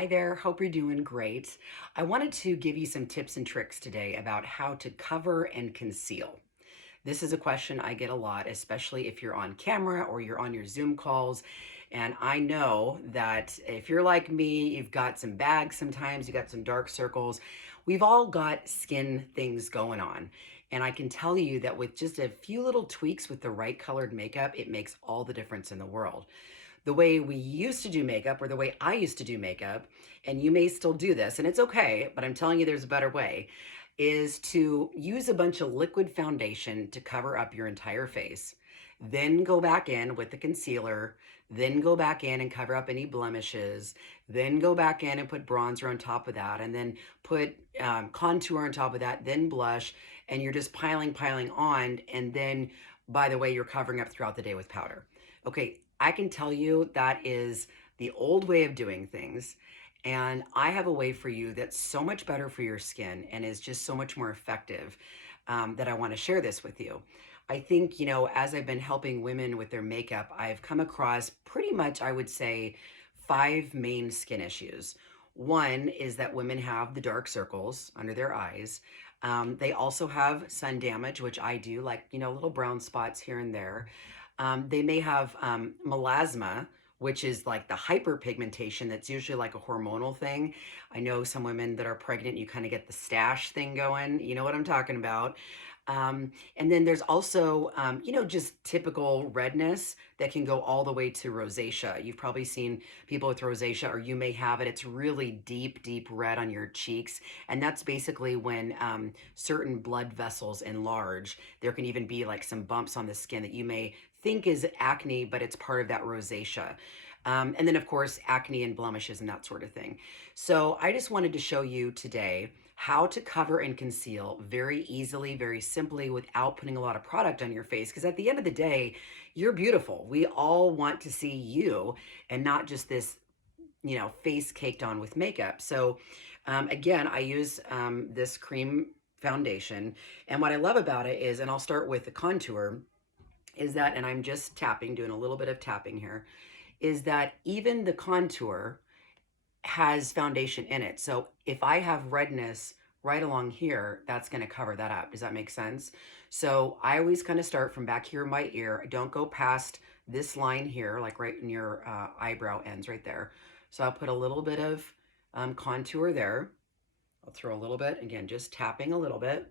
Hi there, hope you're doing great. I wanted to give you some tips and tricks today about how to cover and conceal. This is a question I get a lot, especially if you're on camera or you're on your Zoom calls. And I know that if you're like me, you've got some bags sometimes, you got some dark circles. We've all got skin things going on. And I can tell you that with just a few little tweaks with the right colored makeup, it makes all the difference in the world. The way we used to do makeup, or the way I used to do makeup, and you may still do this, and it's okay, but I'm telling you there's a better way, is to use a bunch of liquid foundation to cover up your entire face. Then go back in with the concealer, then go back in and cover up any blemishes, then go back in and put bronzer on top of that, and then put contour on top of that, then blush, and you're just piling on, and then, by the way, you're covering up throughout the day with powder. Okay, I can tell you that is the old way of doing things. And I have a way for you that's so much better for your skin and is just so much more effective that I want to share this with you. I think, as I've been helping women with their makeup, I've come across pretty much, I would say, five main skin issues. One is that women have the dark circles under their eyes. They also have sun damage, which I do, like, little brown spots here and there. They may have melasma, which is like the hyperpigmentation that's usually like a hormonal thing. I know some women that are pregnant, you kind of get the stash thing going. You know what I'm talking about. And then there's also, just typical redness that can go all the way to rosacea. You've probably seen people with rosacea, or you may have it. It's really deep, deep red on your cheeks. And that's basically when certain blood vessels enlarge. There can even be like some bumps on the skin that you may think is acne, but it's part of that rosacea. And then, of course, acne and blemishes and that sort of thing. So I just wanted to show you today how to cover and conceal very easily, very simply, without putting a lot of product on your face. Because at the end of the day, you're beautiful. We all want to see you and not just this, face caked on with makeup. So again, I use this cream foundation. And what I love about it is, and I'll start with the contour, is that, and I'm just tapping, doing a little bit of tapping here, is that even the contour has foundation in it. So if I have redness right along here, that's going to cover that up. Does that make sense? So I always kind of start from back here in my ear. I don't go past this line here, like right in your eyebrow ends right there. So I'll put a little bit of contour there. I'll throw a little bit, again, just tapping a little bit.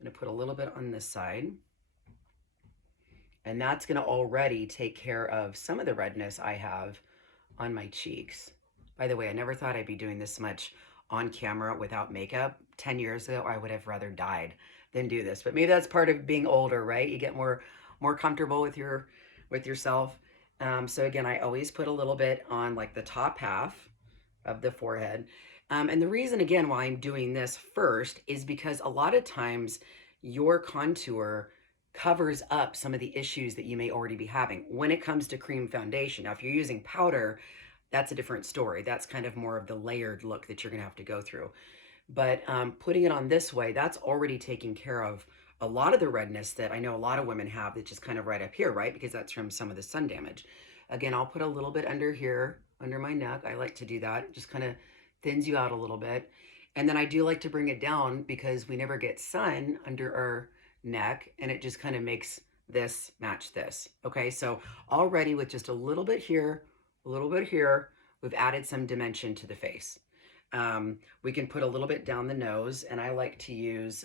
I'm going to put a little bit on this side. And that's going to already take care of some of the redness I have on my cheeks. By the way, I never thought I'd be doing this much on camera without makeup. 10 years ago, I would have rather died than do this. But maybe that's part of being older, right? You get more comfortable with yourself. So again, I always put a little bit on like the top half of the forehead. And the reason, again, why I'm doing this first is because a lot of times your contour covers up some of the issues that you may already be having when it comes to cream foundation. Now, if you're using powder, that's a different story. That's kind of more of the layered look that you're going to have to go through. But putting it on this way, that's already taking care of a lot of the redness that I know a lot of women have, that's just kind of right up here, right? Because that's from some of the sun damage. Again, I'll put a little bit under here, under my neck. I like to do that. It just kind of thins you out a little bit. And then I do like to bring it down because we never get sun under our neck, and it just kind of makes this match this. Okay, so already with just a little bit here, a little bit here, we've added some dimension to the face. We can put a little bit down the nose, and I like to use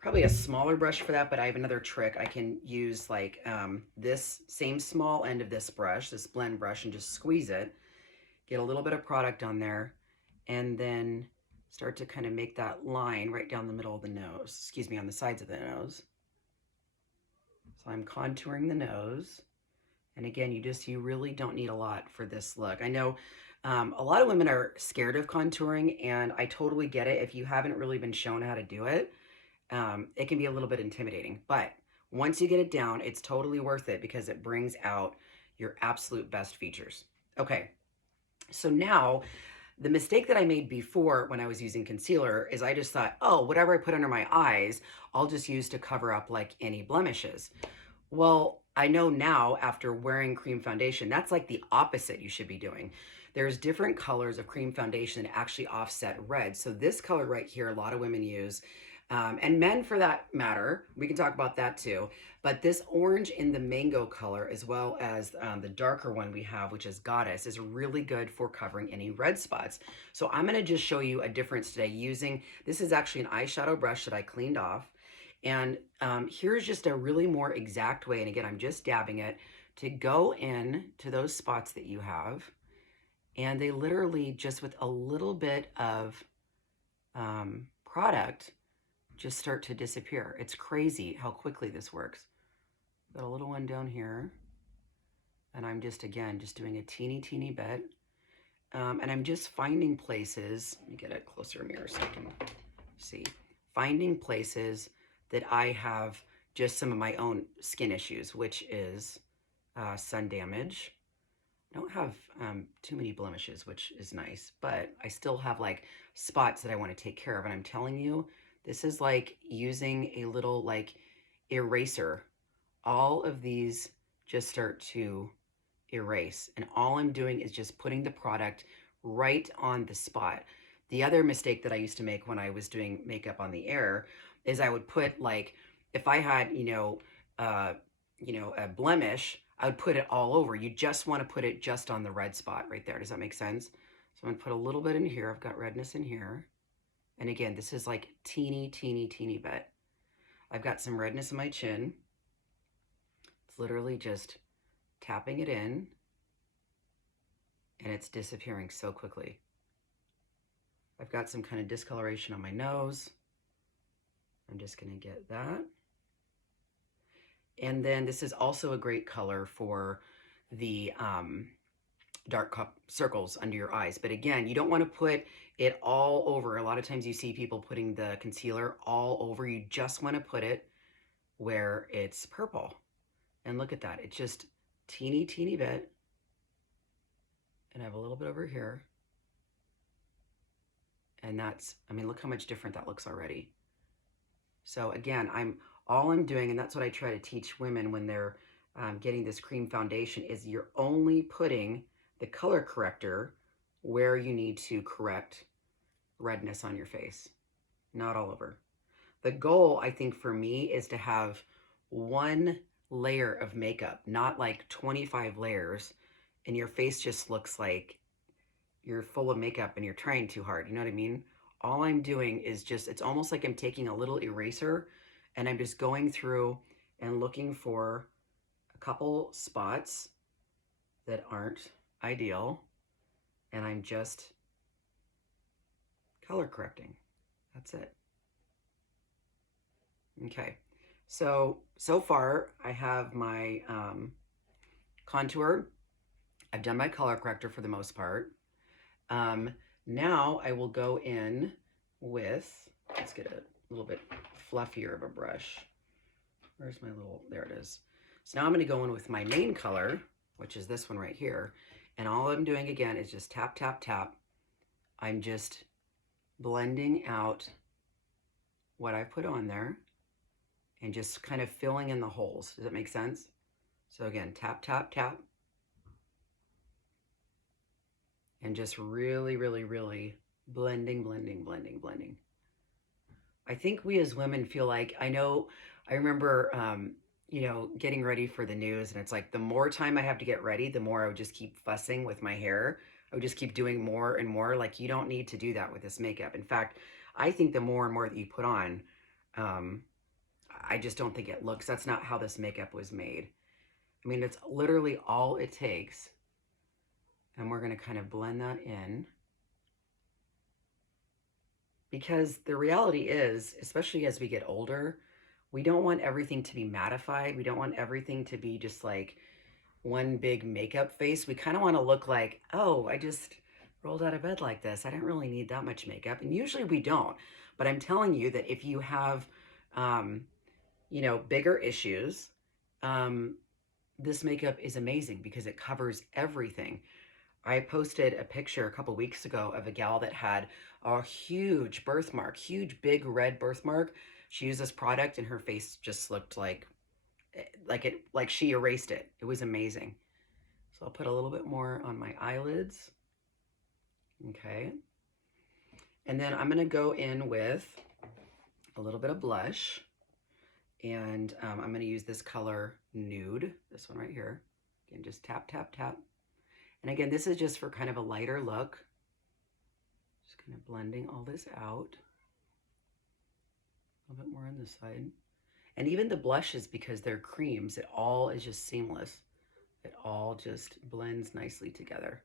probably a smaller brush for that, but I have another trick. I can use like this same small end of this brush, this blend brush, and just squeeze it, get a little bit of product on there, and then start to kind of make that line right down the middle of the nose, excuse me, on the sides of the nose. So I'm contouring the nose. And again, you really don't need a lot for this look. I know a lot of women are scared of contouring, and I totally get it. If you haven't really been shown how to do it, it can be a little bit intimidating. But once you get it down, it's totally worth it because it brings out your absolute best features. Okay, so now the mistake that I made before when I was using concealer is I just thought, oh, whatever I put under my eyes, I'll just use to cover up like any blemishes. Well, I know now after wearing cream foundation, that's like the opposite you should be doing. there's different colors of cream foundation that actually offset red. So this color right here, a lot of women use, and men for that matter. We can talk about that too. But this orange in the mango color, as well as the darker one we have, which is Goddess, is really good for covering any red spots. So I'm going to just show you a difference today using, this is actually an eyeshadow brush that I cleaned off. And here's just a really more exact way, and again, I'm just dabbing it, to go in to those spots that you have. And they literally, just with a little bit of product, just start to disappear. It's crazy how quickly this works. Got a little one down here. And I'm just, again, just doing a teeny bit. And I'm just finding places, let me get a closer mirror so I can see. Finding places that I have just some of my own skin issues, which is sun damage. I don't have too many blemishes, which is nice, but I still have like spots that I want to take care of. And I'm telling you, this is like using a little like eraser. All of these just start to erase. And all I'm doing is just putting the product right on the spot. The other mistake that I used to make when I was doing makeup on the air is I would put like, if I had, a blemish, I would put it all over. You just want to put it just on the red spot right there. Does that make sense? So I'm going to put a little bit in here. I've got redness in here. And again, this is like teeny bit. I've got some redness in my chin. It's literally just tapping it in, and it's disappearing so quickly. I've got some kind of discoloration on my nose. I'm just going to get that. And then this is also a great color for the dark circles under your eyes. But again, you don't want to put it all over. A lot of times you see people putting the concealer all over. You just want to put it where it's purple. And look at that. It's just teeny bit. And I have a little bit over here. And that's, I mean, look how much different that looks already. So again, all I'm doing, and that's what I try to teach women when they're getting this cream foundation, is you're only putting the color corrector where you need to correct redness on your face, not all over. The goal, I think, for me is to have one layer of makeup, not like 25 layers, and your face just looks like you're full of makeup and you're trying too hard. You know what I mean? All I'm doing is just, it's almost like I'm taking a little eraser and I'm just going through and looking for a couple spots that aren't ideal, and I'm just color correcting. That's it. Okay, so far I have my contour. I've done my color corrector for the most part. Now I will go in with, let's get a little bit fluffier of a brush. Where's my little, there it is. So now I'm going to go in with my main color, which is this one right here. And all I'm doing again is just tap. I'm just blending out what I put on there and just kind of filling in the holes. Does that make sense? So again, tap. And just really blending. I think we as women feel like, I remember, getting ready for the news, and it's like the more time I have to get ready, the more I would just keep fussing with my hair. I would just keep doing more and more. Like, you don't need to do that with this makeup. In fact, I think the more and more that you put on, I just don't think it looks, that's not how this makeup was made. I mean, it's literally all it takes. And we're going to kind of blend that in. Because the reality is, especially as we get older, we don't want everything to be mattified. We don't want everything to be just like one big makeup face. We kind of want to look like, oh, I just rolled out of bed like this. I didn't really need that much makeup. And usually we don't. But I'm telling you that if you have, bigger issues, this makeup is amazing because it covers everything. I posted a picture a couple weeks ago of a gal that had a huge birthmark, huge big red birthmark. She used this product and her face just looked like she erased it. It was amazing. So I'll put a little bit more on my eyelids. Okay. And then I'm going to go in with a little bit of blush. And I'm going to use this color Nude, this one right here. Again, just tap, tap, tap. And again, this is just for kind of a lighter look. Just kind of blending all this out. A little bit more on this side. And even the blushes, because they're creams, it all is just seamless. It all just blends nicely together.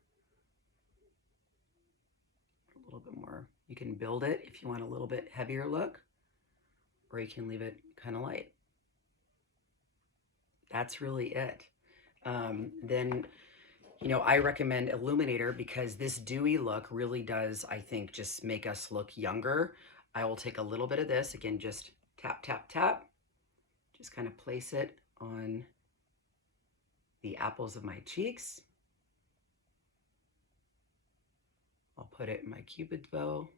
A little bit more. You can build it if you want a little bit heavier look, or you can leave it kind of light. That's really it. Then, you know, I recommend Illuminator because this dewy look really does, I think, just make us look younger. I will take a little bit of this, again, just tap, tap, tap. Just kind of place it on the apples of my cheeks. I'll put it in my Cupid's bow.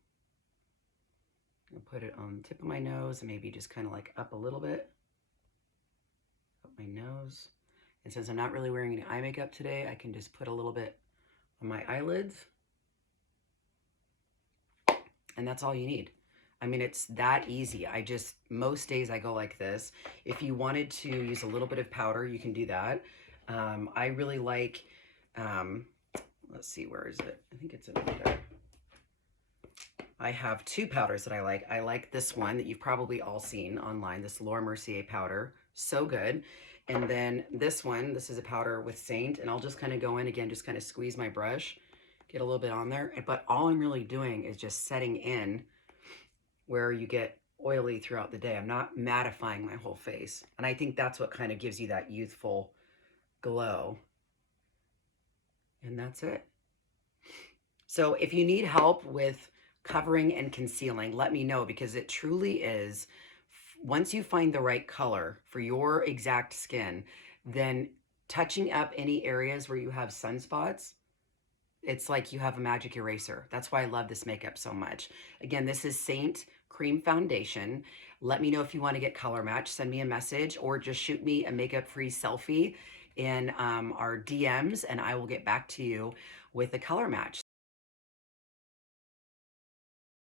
I'll put it on the tip of my nose and maybe just kind of like up a little bit. Up my nose. And since I'm not really wearing any eye makeup today, I can just put a little bit on my eyelids. And that's all you need. I mean, it's that easy. Most days I go like this. If you wanted to use a little bit of powder, you can do that. I really like, let's see, where is it? I think it's in there. I have two powders that I like. I like this one that you've probably all seen online, this Laura Mercier powder. So good. And then this one, this is a powder with Seint, and I'll just kind of go in again, just kind of squeeze my brush, get a little bit on there. But all I'm really doing is just setting in where you get oily throughout the day. I'm not mattifying my whole face. And I think that's what kind of gives you that youthful glow. And that's it. So if you need help with covering and concealing, let me know, because it truly is, once you find the right color for your exact skin, then touching up any areas where you have sunspots, it's like you have a magic eraser. That's why I love this makeup so much. Again, this is Seint Cream Foundation. Let me know if you want to get color match. Send me a message or just shoot me a makeup-free selfie in our DMs, and I will get back to you with a color match.